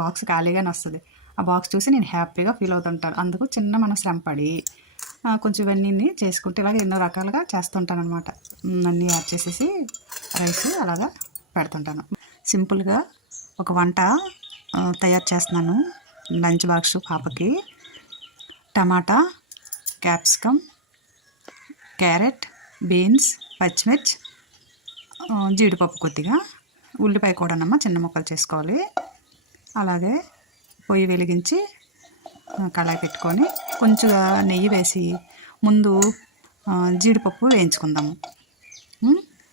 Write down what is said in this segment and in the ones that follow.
Box ఖాళీగానే వస్తుంది. ఆ బాక్స్ చూసి నేను హ్యాపీగా ఫీల్ అవుతుంటాను. అందుకు చిన్న మనం శ్రమపడి కొంచెం ఇవన్నీ చేసుకుంటే ఇలాగ ఎన్నో రకాలుగా చేస్తుంటానన్నమాట. అన్నీ యాడ్ చేసేసి రైస్ అలాగా పెడుతుంటాను. సింపుల్గా ఒక వంట తయారు చేస్తున్నాను లంచ్ బాక్స్ పాపకి. టమాటా, క్యాప్సికమ్, క్యారెట్, బీన్స్, పచ్చిమిర్చి, జీడిపప్పు కొద్దిగా, ఉల్లిపాయ కూడానమ్మా చిన్న ముక్కలు చేసుకోవాలి. అలాగే పొయ్యి వెలిగించి కళాయి పెట్టుకొని కొంచెంగా నెయ్యి వేసి ముందు జీడిపప్పు వేయించుకుందాము.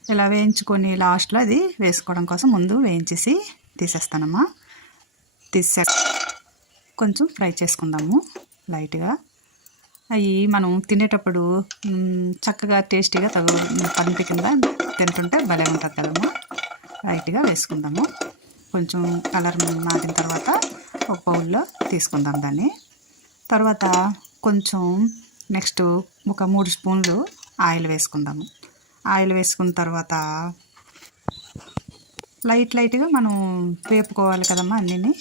ఇలా వేయించుకొని లాస్ట్లో అది వేసుకోవడం కోసం ముందు వేయించేసి తీసేస్తానమ్మా. తీసే కొంచెం ఫ్రై చేసుకుందాము లైట్గా. అవి మనం తినేటప్పుడు చక్కగా టేస్టీగా పంటి కింద తింటుంటే భలే ఉంటుంది కదమ్మా. లైట్గా వేసుకుందాము. కొంచెం కలర్ మారిన తర్వాత ఒక బౌల్లో తీసుకుందాం దాన్ని. తర్వాత కొంచెం నెక్స్ట్ ఒక 3 స్పూన్లు ఆయిల్ వేసుకుందాము. ఆయిల్ వేసుకున్న తర్వాత లైట్గా మనం వేపుకోవాలి కదమ్మా అన్నీ.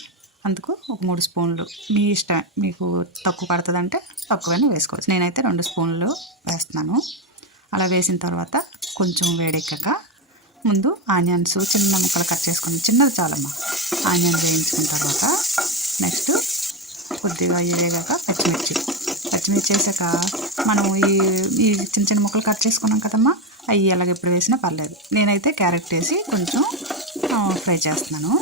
అందుకు ఒక 3 స్పూన్లు మీ ఇష్టం, మీకు తక్కువ పడుతుందంటే తక్కువైనా వేసుకోవచ్చు. నేనైతే 2 స్పూన్లు వేస్తున్నాను. అలా వేసిన తర్వాత కొంచెం వేడెక్కాక ముందు ఆనియన్స్ చిన్న ముక్కలు కట్ చేసుకుని, చిన్నది చాలమ్మా, ఆనియన్ వేయించుకున్న తర్వాత నెక్స్ట్ కొద్దిగా వేగాక పచ్చిమిర్చి వేసాక మనం ఈ చిన్న చిన్న ముక్కలు కట్ చేసుకున్నాం కదమ్మా, అవి అలాగ ఎప్పుడు వేసినా పర్లేదు. నేనైతే క్యారెట్ వేసి కొంచెం ఫ్రై చేస్తున్నాను.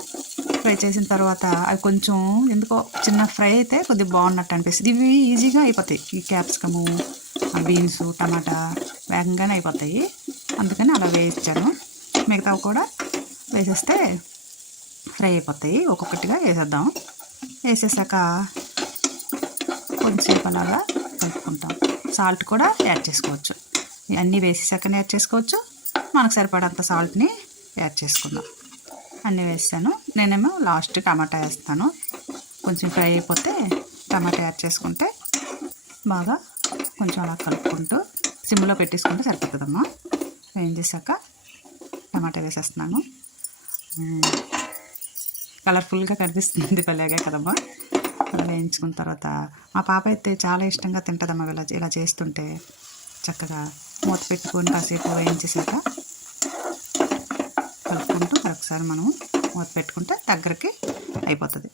ఫ్రై చేసిన తర్వాత అవి కొంచెం ఎందుకో చిన్న ఫ్రై అయితే కొద్దిగా బాగున్నట్టు అనిపిస్తుంది. ఇవి ఈజీగా అయిపోతాయి. ఈ క్యాప్సికము, బీన్స్, టమాటా వేగంగానే అయిపోతాయి. అందుకని అలా వేయించాను. మిగతావి కూడా వేసేస్తే ఫ్రై అయిపోతాయి. ఒక్కొక్కటిగా వేసేద్దాం. వేసేసాక కొంచెంసేపు అలాగా కలుపుకుంటాం. సాల్ట్ కూడా యాడ్ చేసుకోవచ్చు. అన్నీ వేసేసాకనే యాడ్ చేసుకోవచ్చు. మనకు సరిపడంత సాల్ట్ని యాడ్ చేసుకుందాం. అన్నీ వేసాను. నేనేమో లాస్ట్ టమాటా వేస్తాను. కొంచెం ఫ్రై అయిపోతే టమాటా యాడ్ చేసుకుంటే బాగా కొంచెం అలా కలుపుకుంటూ సిమ్లో పెట్టేసుకుంటే సరిపోతుందమ్మా. ఏం చేశాక టమాటా వేసేస్తున్నాను. కలర్ఫుల్గా కనిపిస్తుంది భలేగా కదమ్మా. అలా వేయించుకున్న తర్వాత మా పాప అయితే చాలా ఇష్టంగా తింటుందమ్మా. ఇలా చేస్తుంటే చక్కగా మూత పెట్టుకొని కాసేపు వేయించేసాక కలుపుకుంటూ ఒకసారి మనం మూత పెట్టుకుంటే దగ్గరికి అయిపోతుంది.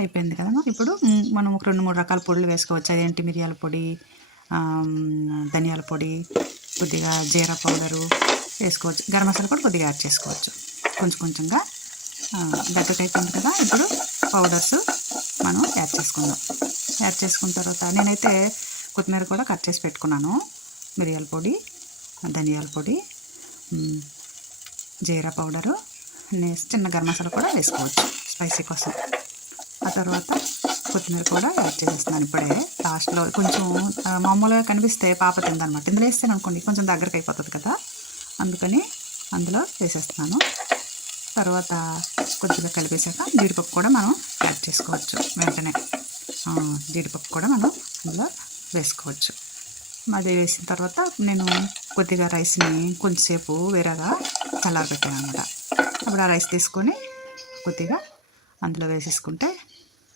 అయిపోయింది కదమ్మా. ఇప్పుడు మనం ఒక 2-3 రకాల పొడులు వేసుకోవచ్చు. అదేంటి, మిరియాల పొడి, ధనియాల పొడి, కొద్దిగా జీరా పౌడరు వేసుకోవచ్చు. గరం మసాలా కూడా కొద్దిగా యాడ్ చేసుకోవచ్చు. కొంచెంగా దగ్గర అయిపోయింది కదా. ఇప్పుడు పౌడర్స్ మనం యాడ్ చేసుకుందాం. యాడ్ చేసుకున్న తర్వాత నేనైతే కొత్తిమీర కూడా కట్ చేసి పెట్టుకున్నాను. మిరియాల పొడి, ధనియాల పొడి, జీరా పౌడరు, చిన్న గరం మసాలా కూడా వేసుకోవచ్చు స్పైసీ కోసం. ఆ తర్వాత కొత్తిమీర కూడా యాడ్ చేసేస్తున్నాను ఇప్పుడే లాస్ట్లో. కొంచెం మామూలుగా కనిపిస్తే పాప తిందనమాట. ఇందులో వేస్తాను అనుకోండి కొంచెం దగ్గరకు అయిపోతుంది కదా, అందుకని అందులో వేసేస్తున్నాను. తర్వాత కొద్దిగా కలిపేసాక జీడిపప్పు కూడా మనం యాడ్ చేసుకోవచ్చు. వెంటనే జీడిపప్పు కూడా మనం అందులో వేసుకోవచ్చు. అది వేసిన తర్వాత నేను కొద్దిగా రైస్ని కొంచెంసేపు వేరేగా చల్లారబెట్టాను అనమాట. అప్పుడు ఆ రైస్ తీసుకొని కొద్దిగా అందులో వేసేసుకుంటే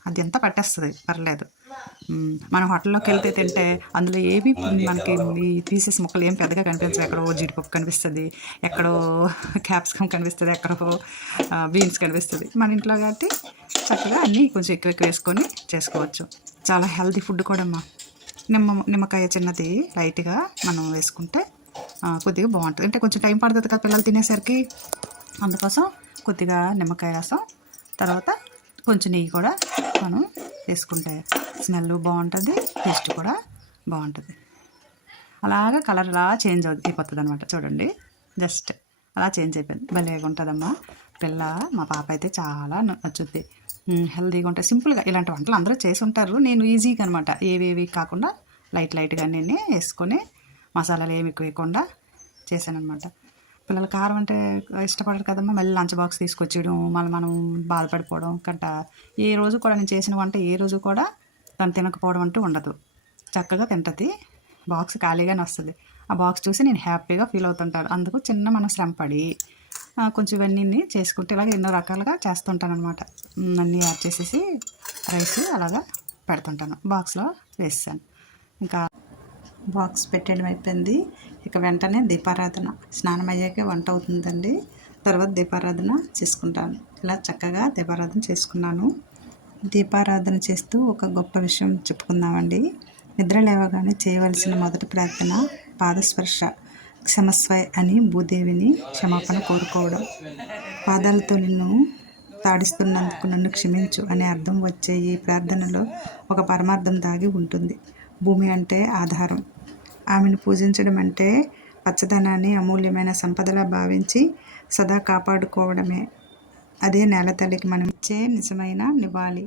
అది ఎంత పట్టేస్తుంది, పర్లేదు. మనం హోటల్లోకి వెళ్తే తింటే అందులో ఏమి మనకి ఈ పీసెస్ ముక్కలు ఏం పెద్దగా కనిపించవు. ఎక్కడో జీడిపప్పు కనిపిస్తుంది, ఎక్కడో క్యాప్సికమ్ కనిపిస్తుంది, ఎక్కడో బీన్స్ కనిపిస్తుంది. మన ఇంట్లో కాబట్టి చక్కగా అన్నీ కొంచెం ఎక్కువ వేసుకొని చేసుకోవచ్చు. చాలా హెల్తీ ఫుడ్ కూడా అమ్మా. నిమ్మకాయ చిన్నది లైట్గా మనం వేసుకుంటే కొద్దిగా బాగుంటుంది. అంటే కొంచెం టైం పడుతుంది కదా పిల్లలు తినేసరికి, అందుకోసం కొద్దిగా నిమ్మకాయ రసం, తర్వాత కొంచెం నెయ్యి కూడా మనం వేసుకుంటే స్మెల్ బాగుంటుంది, టేస్ట్ కూడా బాగుంటుంది. అలాగా కలర్ అలా చేంజ్ అయిపోతుంది అనమాట. చూడండి, జస్ట్ అలా చేంజ్ అయిపోయింది. భలేగా ఉంటుందమ్మా. మా పాప అయితే చాలా నచ్చుద్ది. హెల్తీగా ఉంటాయి. సింపుల్గా ఇలాంటి వంటలు అందరూ చేసి ఉంటారు. నేను ఈజీగా అనమాట, ఏవేవి కాకుండా లైట్గా నేను వేసుకొని మసాలాలు ఏమి ఎక్కువ వేయకుండా చేశానమాట. పిల్లలు కారం అంటే ఇష్టపడరు కదమ్మా. మళ్ళీ లంచ్ బాక్స్ తీసుకొచ్చేయడం, మళ్ళీ మనం బాధపడిపోవడం కంట ఏ రోజు కూడా నేను చేసిన వంట ఏ రోజు కూడా తను తినకపోవడం అంటూ ఉండదు. చక్కగా తింటుంది. బాక్స్ ఖాళీగానే వస్తుంది. ఆ బాక్స్ చూసి నేను హ్యాపీగా ఫీల్ అవుతుంటాను. అందుకు చిన్న మనం శ్రమ పడి కొంచెం ఇవన్నీ చేసుకుంటే ఇలాగ ఎన్నో రకాలుగా చేస్తుంటాను అనమాట. అన్నీ యాడ్ చేసేసి రైస్ అలాగా పెడుతుంటాను. బాక్స్లో వేసాను. ఇంకా బాక్స్ పెట్టడం అయిపోయింది. ఇక వెంటనే దీపారాధన, స్నానం అయ్యాకే వంట అవుతుందండి. తర్వాత దీపారాధన చేసుకుంటాను. ఇలా చక్కగా దీపారాధన చేసుకున్నాను. దీపారాధన చేస్తూ ఒక గొప్ప విషయం చెప్పుకుందామండి. నిద్ర లేవగానే చేయవలసిన మొదటి ప్రార్థన పాదస్పర్శ, క్షమస్వయ్ అని భూదేవిని క్షమాపణ కోరుకోవడం. పాదాలతో నిన్ను తాడిస్తున్నందుకు నన్ను క్షమించు అనే అర్థం వచ్చే ఈ ప్రార్థనలో ఒక పరమార్థం దాగి ఉంటుంది. భూమి అంటే ఆధారం. ఆమెను పూజించడం అంటే పచ్చదనాన్ని అమూల్యమైన సంపదలా భావించి సదా కాపాడుకోవడమే. అదే నేల తల్లికి మనం ఇచ్చే నిజమైన నివాళి.